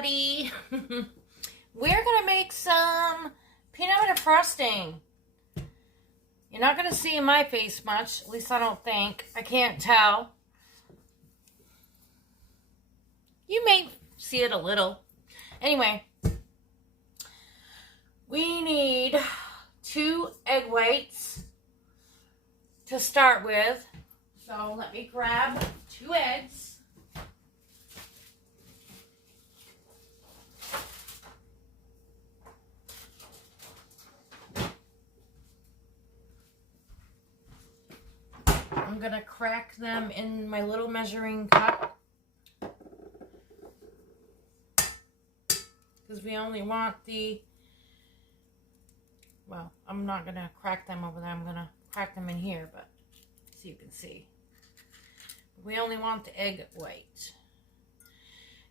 everybody. We're gonna make some peanut butter frosting. You're not gonna see in my face much, at least I don't think. I can't tell. You may see it a little. Anyway, we need 2 egg whites to start with. So let me grab 2 eggs. I'm going to crack them in my little measuring cup because we only want the, well, I'm not going to crack them over there. I'm going to crack them in here, but so you can see. We only want the egg white.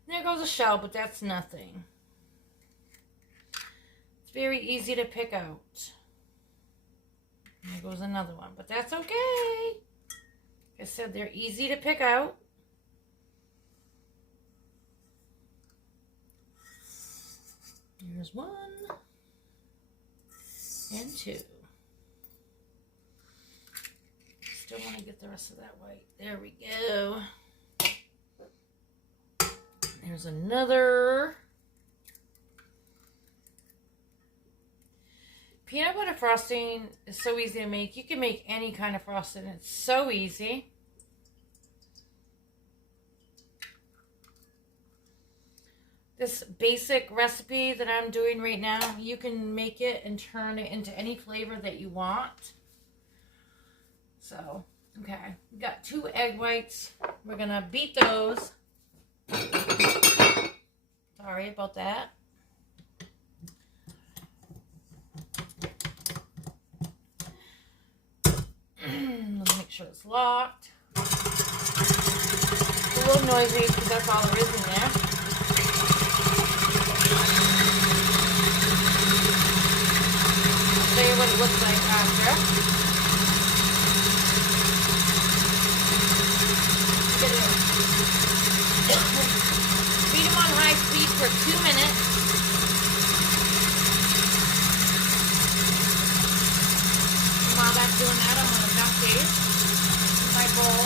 And there goes a shell, but that's nothing. It's very easy to pick out. And there goes another one, but that's okay. Like I said, they're easy to pick out. Here's 1 and 2. Still want to get the rest of that white. There we go. There's another. Peanut butter frosting is so easy to make. You can make any kind of frosting. It's so easy. This basic recipe that I'm doing right now, you can make it and turn it into any flavor that you want. So, okay. We got 2 egg whites. We're going to beat those. Sorry about that. Let's make sure it's locked. It's a little noisy because that's all there is in there. I'll show you what it looks like after. Look at this. Beat them on high speed for 2 minutes. While that's doing that, I'm going to dump these in my bowl.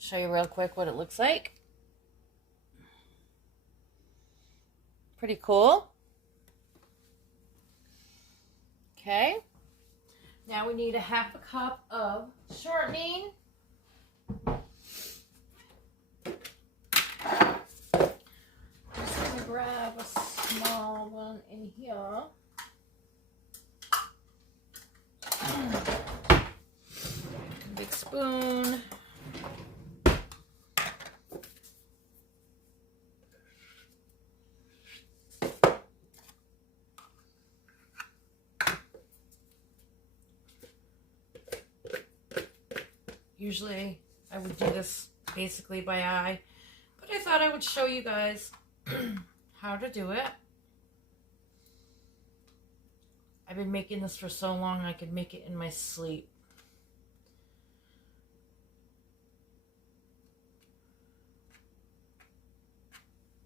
Show you real quick what it looks like. Pretty cool. Okay. Now we need a 1/2 cup of shortening. I'm just going to grab a small one in here. Big spoon. Usually I would do this basically by eye, but I thought I would show you guys how to do it. I've been making this for so long I could make it in my sleep.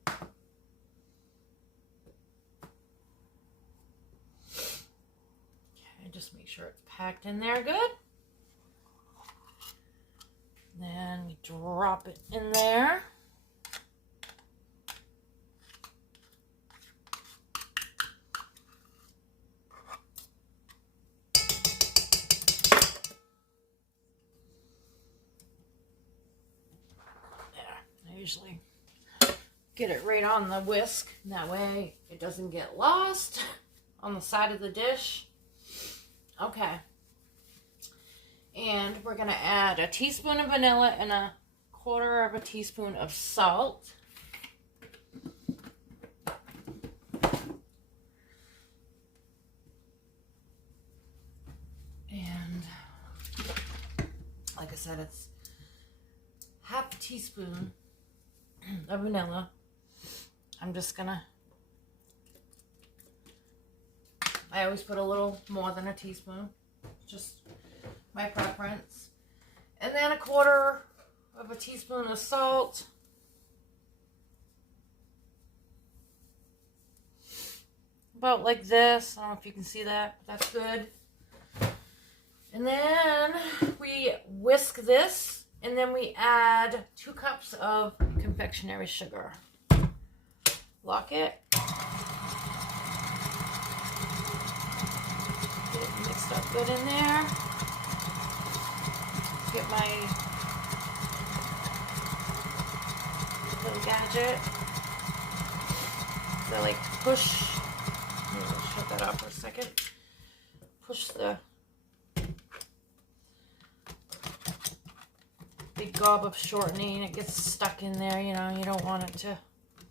Okay, just make sure it's packed in there good. Then we drop it in there. I usually get it right on the whisk, and that way it doesn't get lost on on the side of the dish. Okay. And we're going to add a teaspoon of vanilla and a quarter of a teaspoon of salt. And like I said, it's half a teaspoon of vanilla. I'm just gonna, I always put a little more than a teaspoon, just my preference. And then a quarter of a teaspoon of salt. About like this. I don't know if you can see that, but that's good. And then we whisk this, and then we add 2 cups of confectionery sugar. Lock it. Get it mixed up good in there. Get my little gadget. So I like to push. I'll shut that off for a second. Push the big gob of shortening. It gets stuck in there, you know. You don't want it to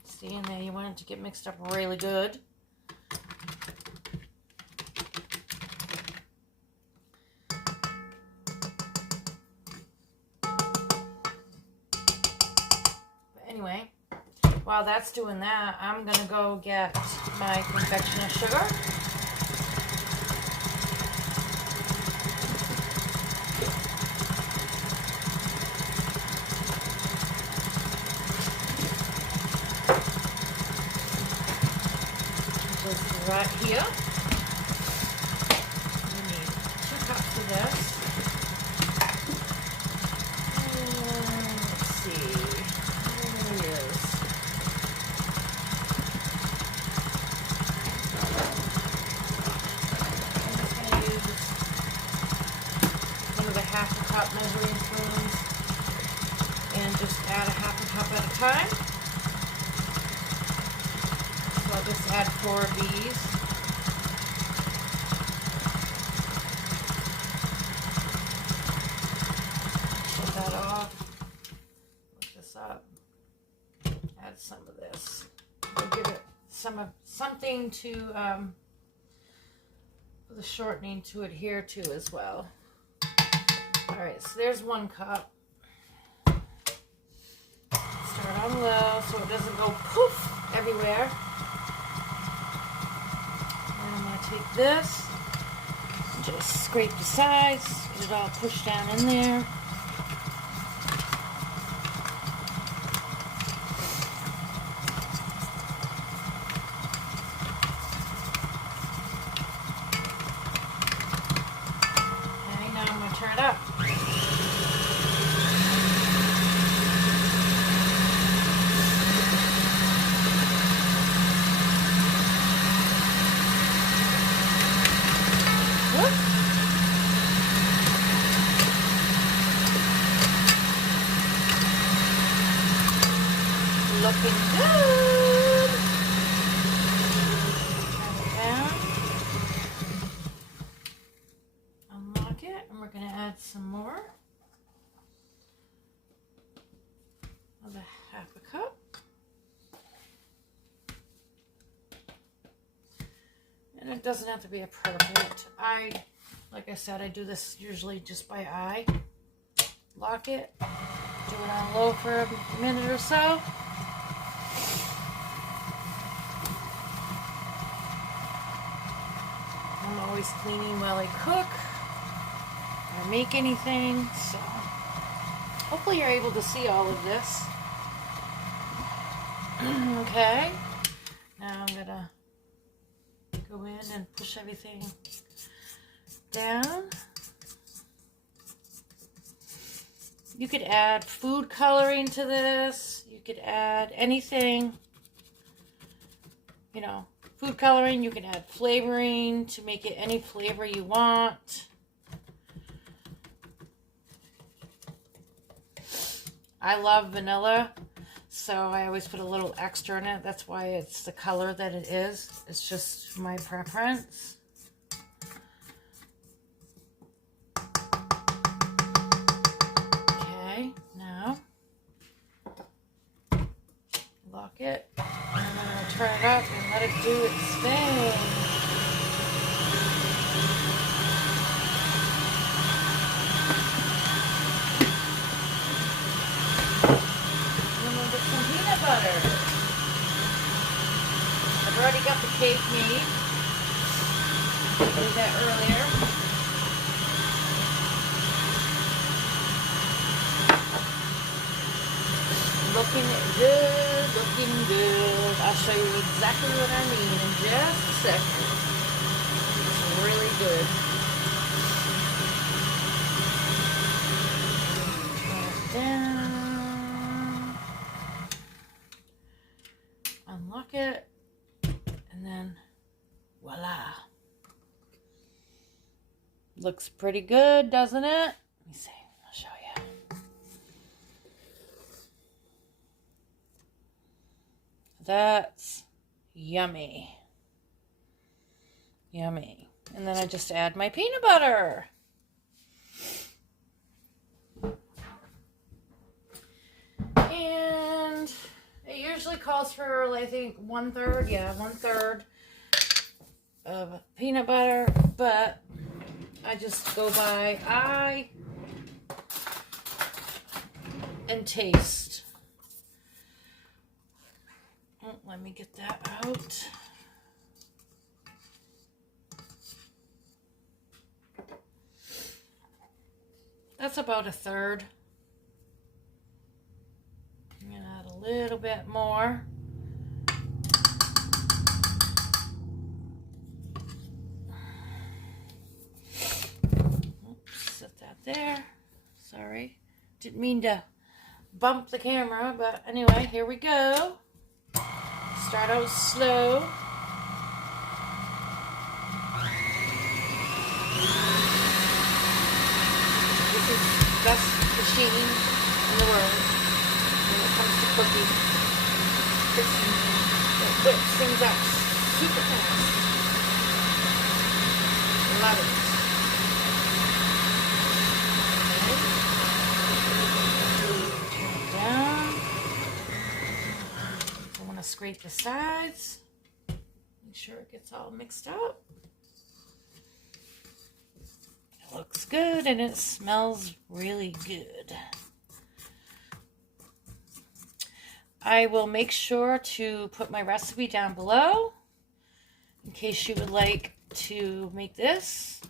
stay in there. You want it to get mixed up really good. But anyway, while that's doing that, I'm gonna go get my confectioner's sugar. Right here, we need 2 cups of this. And let's see, there it is. I'm just going to use one of the 1/2 cup measuring spoons and just add a 1/2 cup at a time. So I'll just add 4 of these. Put that off. Look this up. Add some of this. We'll give it something to for the shortening to adhere to as well. All right, so there's 1 cup. Start on low so it doesn't go poof everywhere. Take this, just scrape the sides, get it all pushed down in there. Okay, now I'm going to turn it up. Looking good. Turn it down. Unlock it, and we're going to add some more. Another 1/2 cup. And it doesn't have to be a perfect. Like I said, I do this usually just by eye. Lock it. Do it on low for a minute or so. I'm always cleaning while I cook or make anything, so hopefully you're able to see all of this. Okay, now I'm gonna go in and push everything down. You could add food coloring to this. You could add anything, you know, food coloring. You can add flavoring to make it any flavor you want. I love vanilla, So I always put a little extra in it. That's why it's the color that it is. It's just my preference. Okay, now lock it. And I'm going to turn it up and let it do its thing. Butter. I've already got the cake made. I did that earlier. Looking good, looking good. I'll show you exactly what I mean in just a second. It's really good. Turn it down. Unlock it, and then voila. Looks pretty good, doesn't it? Let me see, I'll show you. That's yummy. Yummy. And then I just add my peanut butter. And it usually calls for, I think, 1/3. Yeah, 1/3 of peanut butter. But I just go by eye and taste. Oh, let me get that out. That's about 1/3. I'm going to add a little bit more. Oops, set that there. Sorry. Didn't mean to bump the camera, but anyway, here we go. Start out slow. This is the best machine in the world when it comes to cooking. It whips things up super fast. Love it. Okay. Down. I want to scrape the sides. Make sure it gets all mixed up. It looks good and it smells really good. I will make sure to put my recipe down below in case you would like to make this.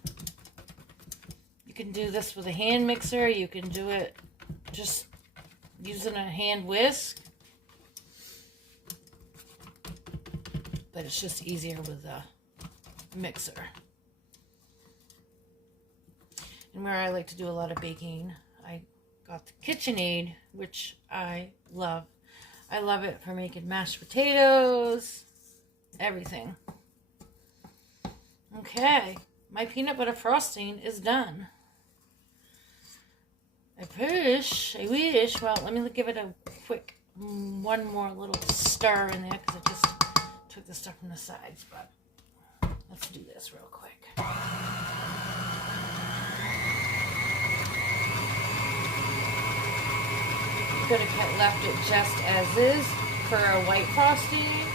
You can do this with a hand mixer. You can do it just using a hand whisk. But it's just easier with a mixer. And where I like to do a lot of baking, I got the KitchenAid, which I love. I love it for making mashed potatoes, everything. Okay, my peanut butter frosting is done. I wish, well, let me give it a quick, one more little stir in there because I just took the stuff from the sides, but let's do this real quick. Could have left it just as is for a white frosting.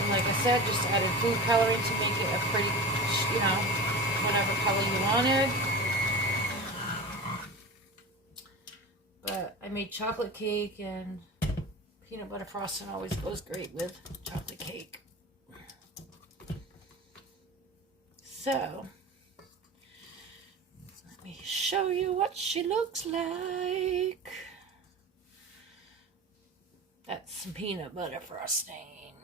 And like I said, just added food coloring to make it a pretty, you know, whatever color you wanted. But I made chocolate cake, and peanut butter frosting always goes great with chocolate cake. So let me show you what she looks like. That's some peanut butter frosting.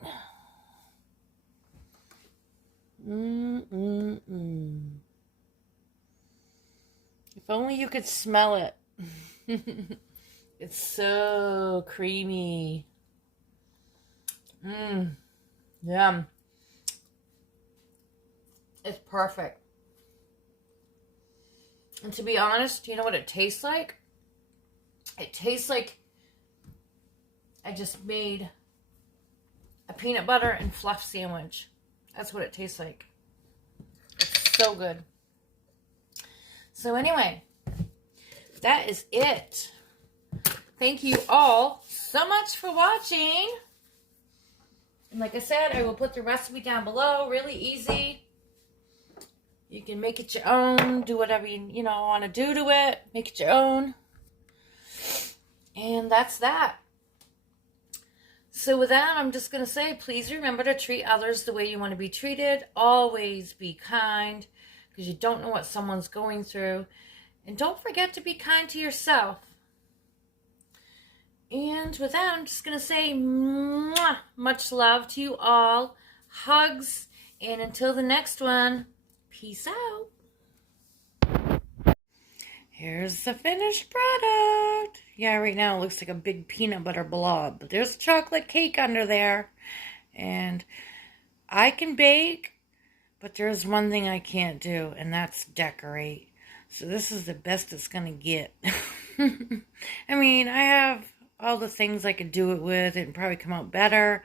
If only you could smell it. It's so creamy. Yum. It's perfect. And to be honest, you know what it tastes like? It tastes like I just made a peanut butter and fluff sandwich. That's what it tastes like. It's so good. So anyway, that is it. Thank you all so much for watching. And like I said, I will put the recipe down below. Really easy. You can make it your own. Do whatever you want to do to it. Make it your own. And that's that. So with that, I'm just going to say, please remember to treat others the way you want to be treated. Always be kind, because you don't know what someone's going through. And don't forget to be kind to yourself. And with that, I'm just going to say mwah, much love to you all. Hugs. And until the next one, peace out. Here's the finished product. Yeah, right now it looks like a big peanut butter blob. But there's chocolate cake under there. And I can bake, but there's one thing I can't do, and that's decorate. So this is the best it's going to get. I mean, I have all the things I could do it with. It'd probably come out better.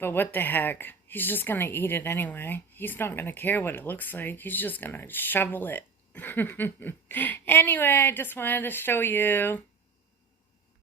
But what the heck? He's just going to eat it anyway. He's not going to care what it looks like. He's just going to shovel it. Anyway, I just wanted to show you.